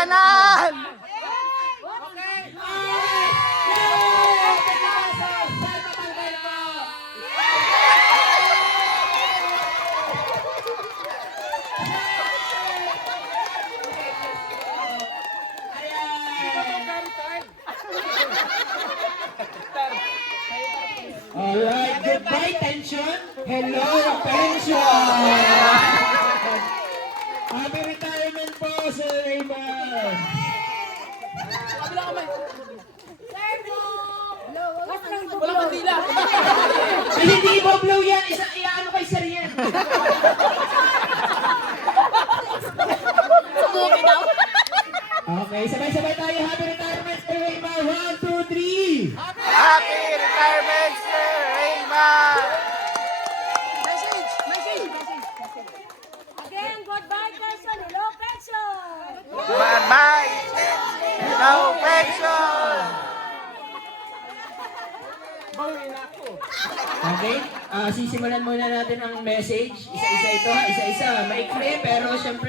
Labanan! Alright, goodbye tension. Hello, pension. Happy retirement po, Sir Raymond. Wala kandila. Ay, hindi i-blow yan. Iaano kay Sir yan. Okay, sabay-sabay tayo. Happy retirement, Sir Raymond. 1, 2, 3. Happy retirement, Sir Raymond! Again, goodbye pension, hello pension. Bye-bye! No pension! Okay, sisimulan muna natin ang message. Isa-isa ito, ha? Isa-isa. Maikli, pero syempre